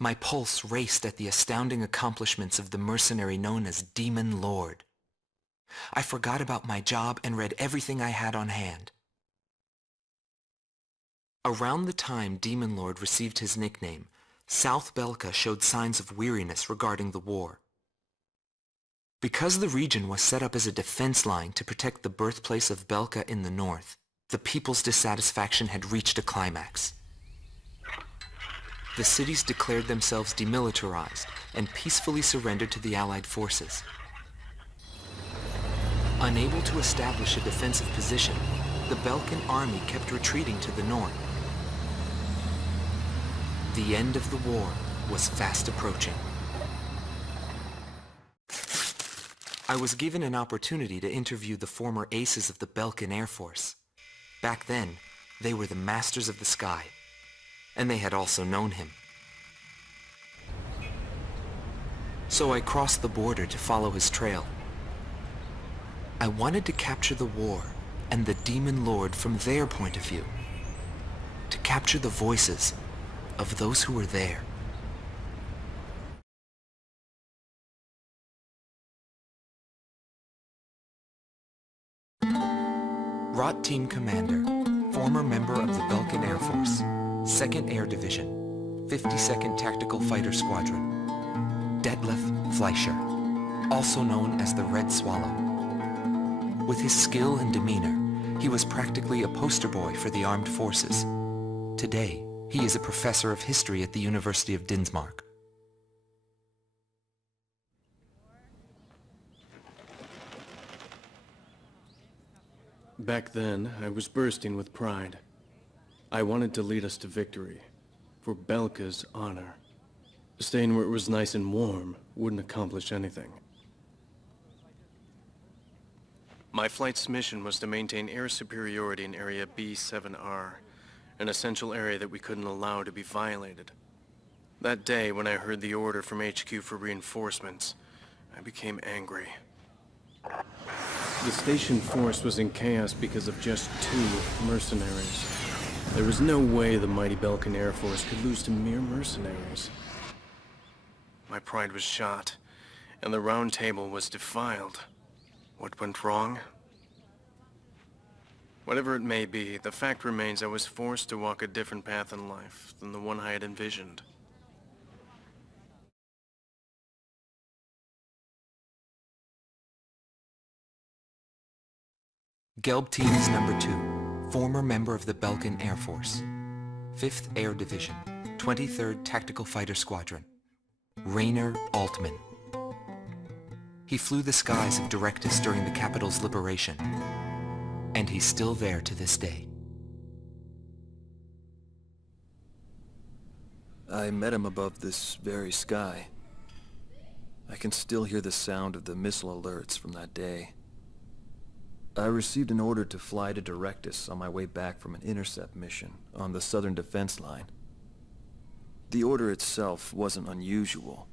My pulse raced at the astounding accomplishments of the mercenary known as Demon Lord. I forgot about my job and read everything I had on hand. Around the time Demon Lord received his nickname, South Belka showed signs of weariness regarding the war. Because the region was set up as a defense line to protect the birthplace of Belka in the north, the people's dissatisfaction had reached a climax. The cities declared themselves demilitarized and peacefully surrendered to the Allied forces. Unable to establish a defensive position, the Balkan army kept retreating to the north. The end of the war was fast approaching. I was given an opportunity to interview the former aces of the Balkan Air Force. Back then, they were the masters of the sky, and they had also known him. So I crossed the border to follow his trail. I wanted to capture the war and the Demon Lord from their point of view, to capture the voices of those who were there. Rot Team Commander, former member of the Balkan Air Force, 2nd Air Division, 52nd Tactical Fighter Squadron, Detlef Fleischer, also known as the Red Swallow. With his skill and demeanor, he was practically a poster boy for the armed forces. Today, he is a professor of history at the University of Dinsmark. Back then, I was bursting with pride. I wanted to lead us to victory, for Belka's honor. Staying where it was nice and warm wouldn't accomplish anything. My flight's mission was to maintain air superiority in Area B7R, an essential area that we couldn't allow to be violated. That day, when I heard the order from HQ for reinforcements, I became angry. The station force was in chaos because of just 2 mercenaries. There was no way the mighty Balkan Air Force could lose to mere mercenaries. My pride was shot, and the round table was defiled. What went wrong? Whatever it may be, the fact remains I was forced to walk a different path in life than the one I had envisioned. Gelb Team is number 2, former member of the Balkan Air Force, 5th Air Division, 23rd Tactical Fighter Squadron, Rainer Altman. He flew the skies of Directus during the capital's liberation, and he's still there to this day. I met him above this very sky. I can still hear the sound of the missile alerts from that day. I received an order to fly to Directus on my way back from an intercept mission on the southern defense line. The order itself wasn't unusual.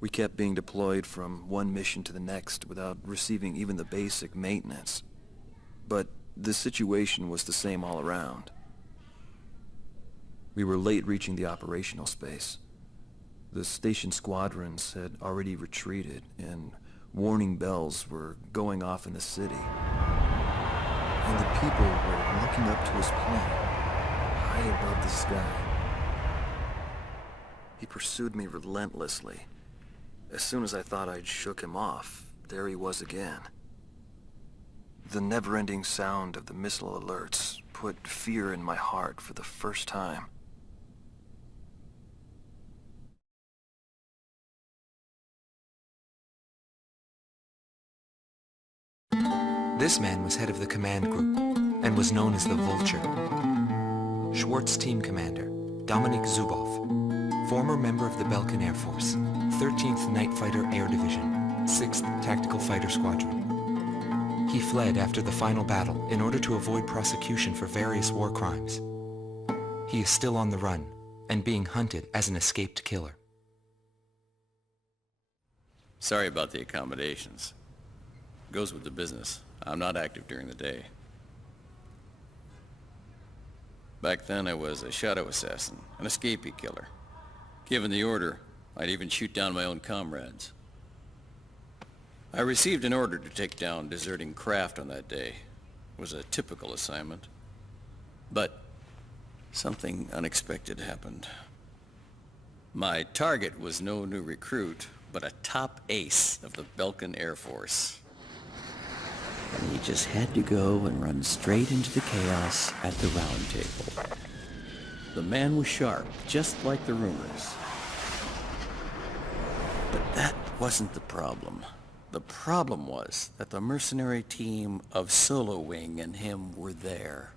We kept being deployed from one mission to the next without receiving even the basic maintenance. But the situation was the same all around. We were late reaching the operational space. The station squadrons had already retreated, and warning bells were going off in the city. And the people were looking up to his plane, high above the sky. He pursued me relentlessly. As soon as I thought I'd shook him off, there he was again. The never-ending sound of the missile alerts put fear in my heart for the first time. This man was head of the command group and was known as the Vulture. Schwartz Team Commander, Dominik Zubov, former member of the Balkan Air Force, 13th Night Fighter Air Division, 6th Tactical Fighter Squadron. He fled after the final battle in order to avoid prosecution for various war crimes. He is still on the run and being hunted as an escaped killer. Sorry about the accommodations. Goes with the business. I'm not active during the day. Back then I was a shadow assassin, an escapee killer. Given the order, I'd even shoot down my own comrades. I received an order to take down deserting craft on that day. It was a typical assignment. But something unexpected happened. My target was no new recruit, but a top ace of the Belkan Air Force. And he just had to go and run straight into the chaos at the round table. The man was sharp, just like the rumors. But that wasn't the problem. The problem was that the mercenary team of Solo Wing and him were there.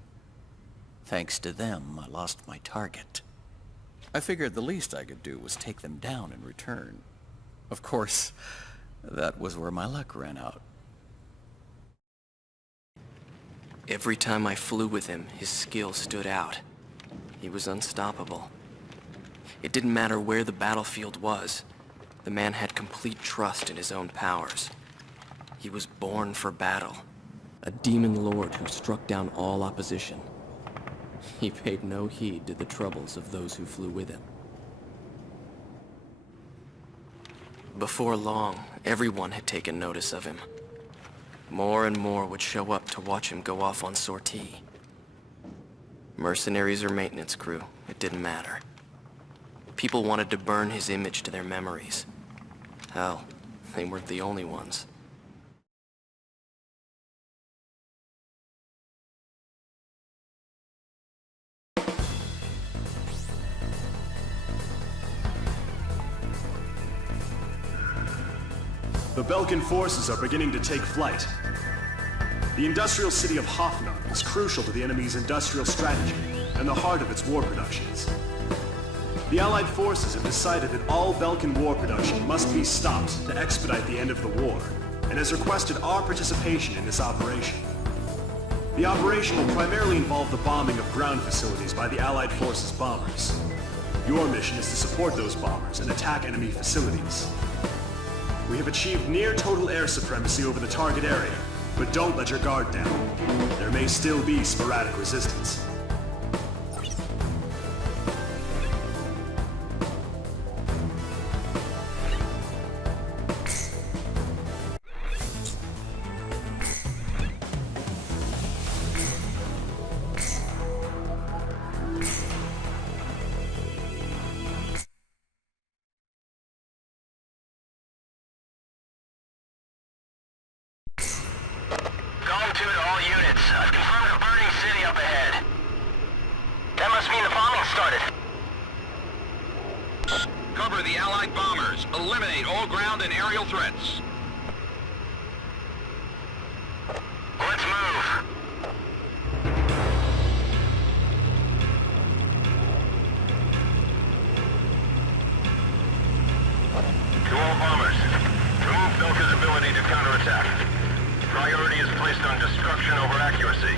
Thanks to them, I lost my target. I figured the least I could do was take them down in return. Of course, that was where my luck ran out. Every time I flew with him, his skill stood out. He was unstoppable. It didn't matter where the battlefield was. The man had complete trust in his own powers. He was born for battle. A demon lord who struck down all opposition. He paid no heed to the troubles of those who flew with him. Before long, everyone had taken notice of him. More and more would show up to watch him go off on sortie. Mercenaries or maintenance crew, it didn't matter. People wanted to burn his image to their memories. Hell, they weren't the only ones. The Belkan forces are beginning to take flight. The industrial city of Hoffnung is crucial to the enemy's industrial strategy and the heart of its war productions. The Allied forces have decided that all Belkan war production must be stopped to expedite the end of the war, and has requested our participation in this operation. The operation will primarily involve the bombing of ground facilities by the Allied forces' bombers. Your mission is to support those bombers and attack enemy facilities. We have achieved near total air supremacy over the target area, but don't let your guard down. There may still be sporadic resistance. Cover the Allied bombers. Eliminate all ground and aerial threats. Let's move. To all bombers, remove Belka's ability to counterattack. Priority is placed on destruction over accuracy.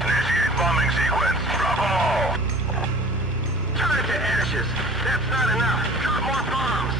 Initiate bombing sequence. Drop them all. Turn it to ashes. That's not enough. Drop more bombs.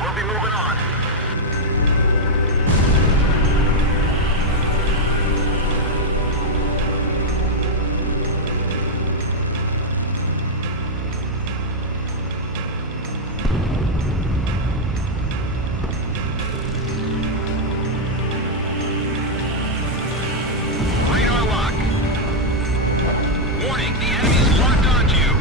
We'll be moving on. Radar lock. Warning, the enemy's locked onto you.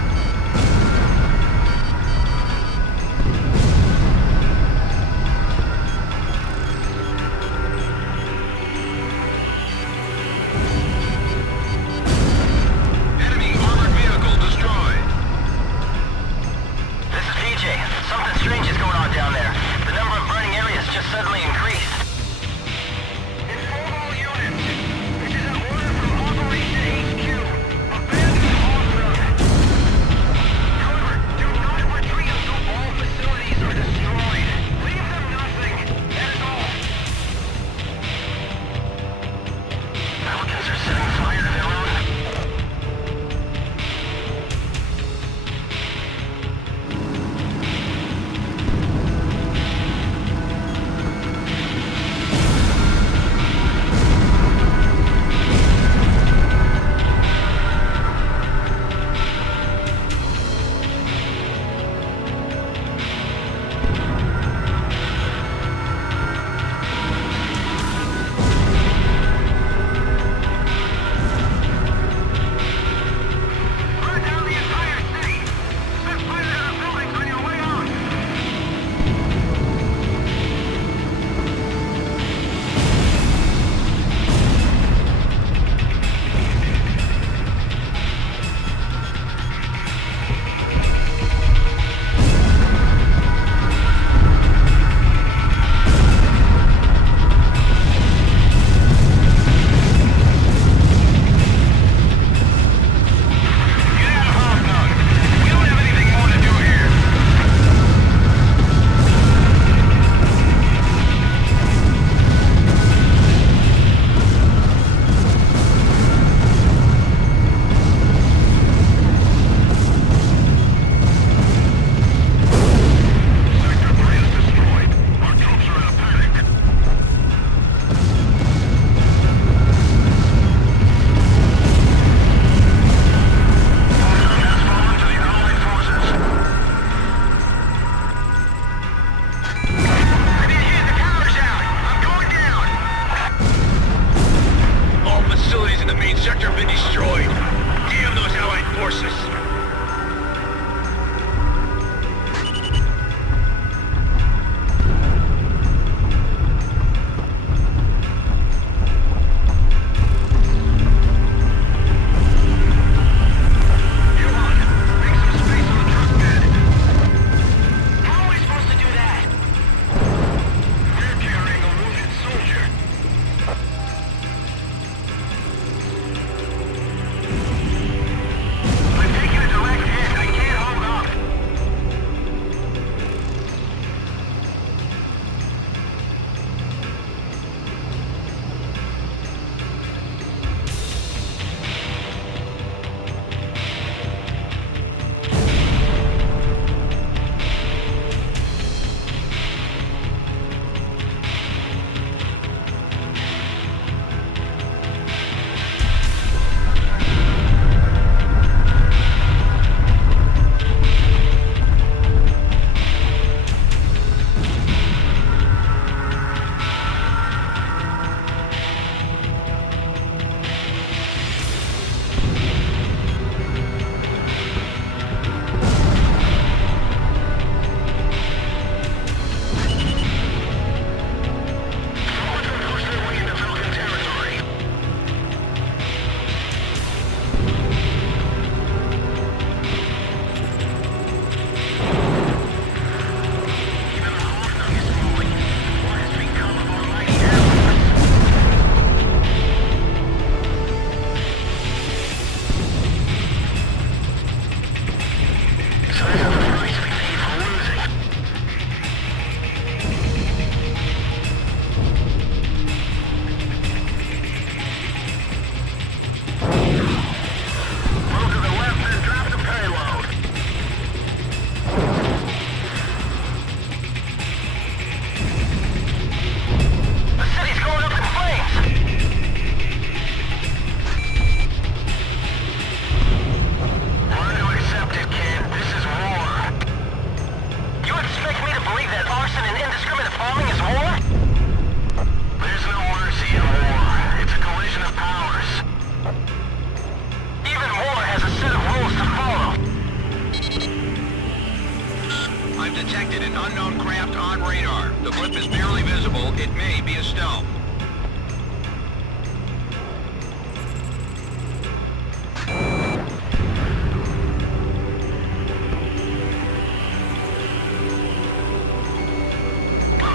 I've detected an unknown craft on radar. The blip is barely visible. It may be a stealth.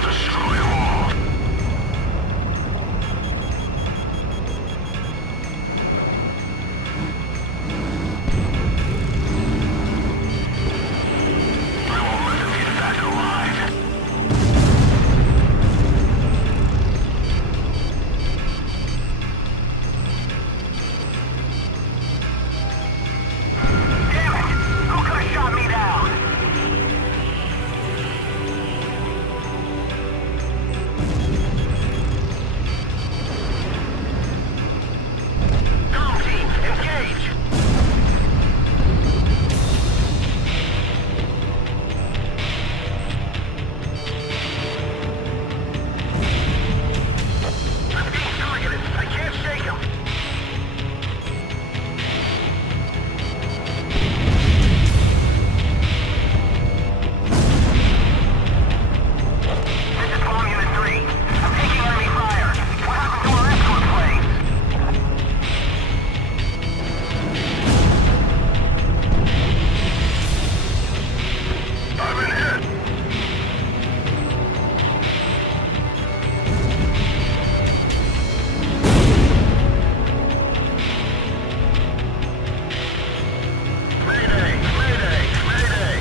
Destroy them all. I won't let them get back alive. Damn it! Who could have shot me down? Comm team, engage! I'm being targeted. I can't shake him. This is Bomb Unit 3. I'm taking enemy fire. What happened to our escort planes? I've been hit. Mayday! Mayday! Mayday!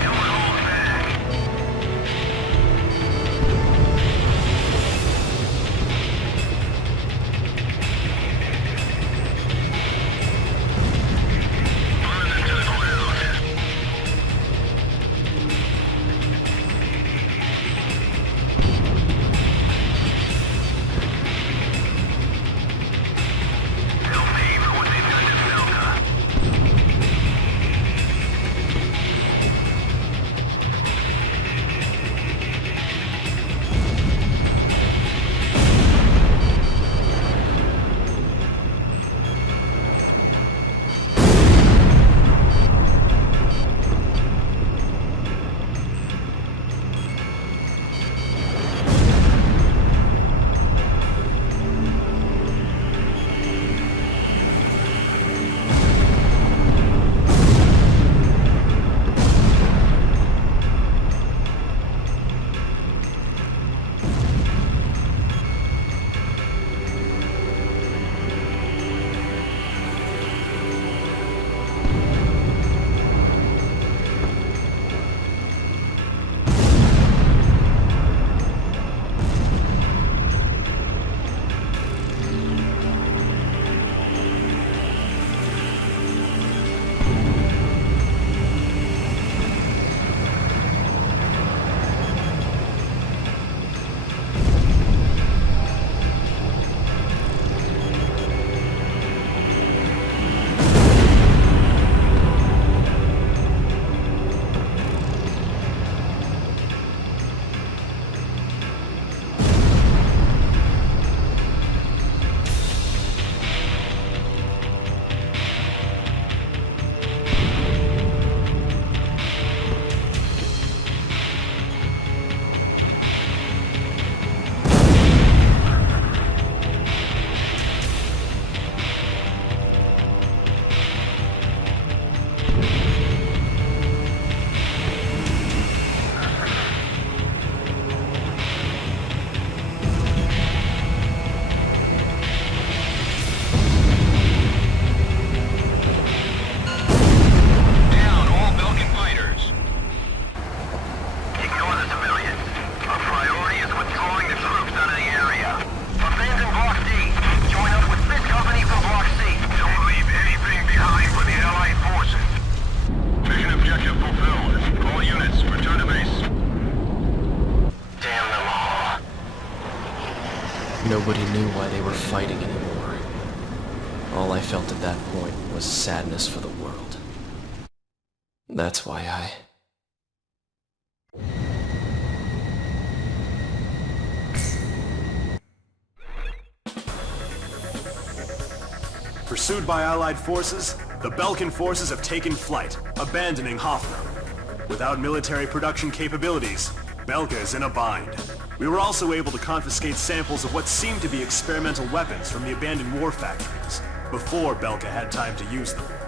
Don't hold back! Burn them to the ground! They'll pay for what they've done to Delta. Down all Belgian fighters. Ignore the civilians. Our priority is withdrawing the troops out of the area. Abandon Block D. Join up with this company from Block C. Don't leave anything behind for the Allied forces. Mission objective fulfilled. All units, return to base. Damn them all. Nobody knew why they were fighting anymore. All I felt at that point was sadness for the world. That's why Pursued by Allied forces, the Belkan forces have taken flight, abandoning Hoffman. Without military production capabilities, Belka is in a bind. We were also able to confiscate samples of what seemed to be experimental weapons from the abandoned war factories, before Belka had time to use them.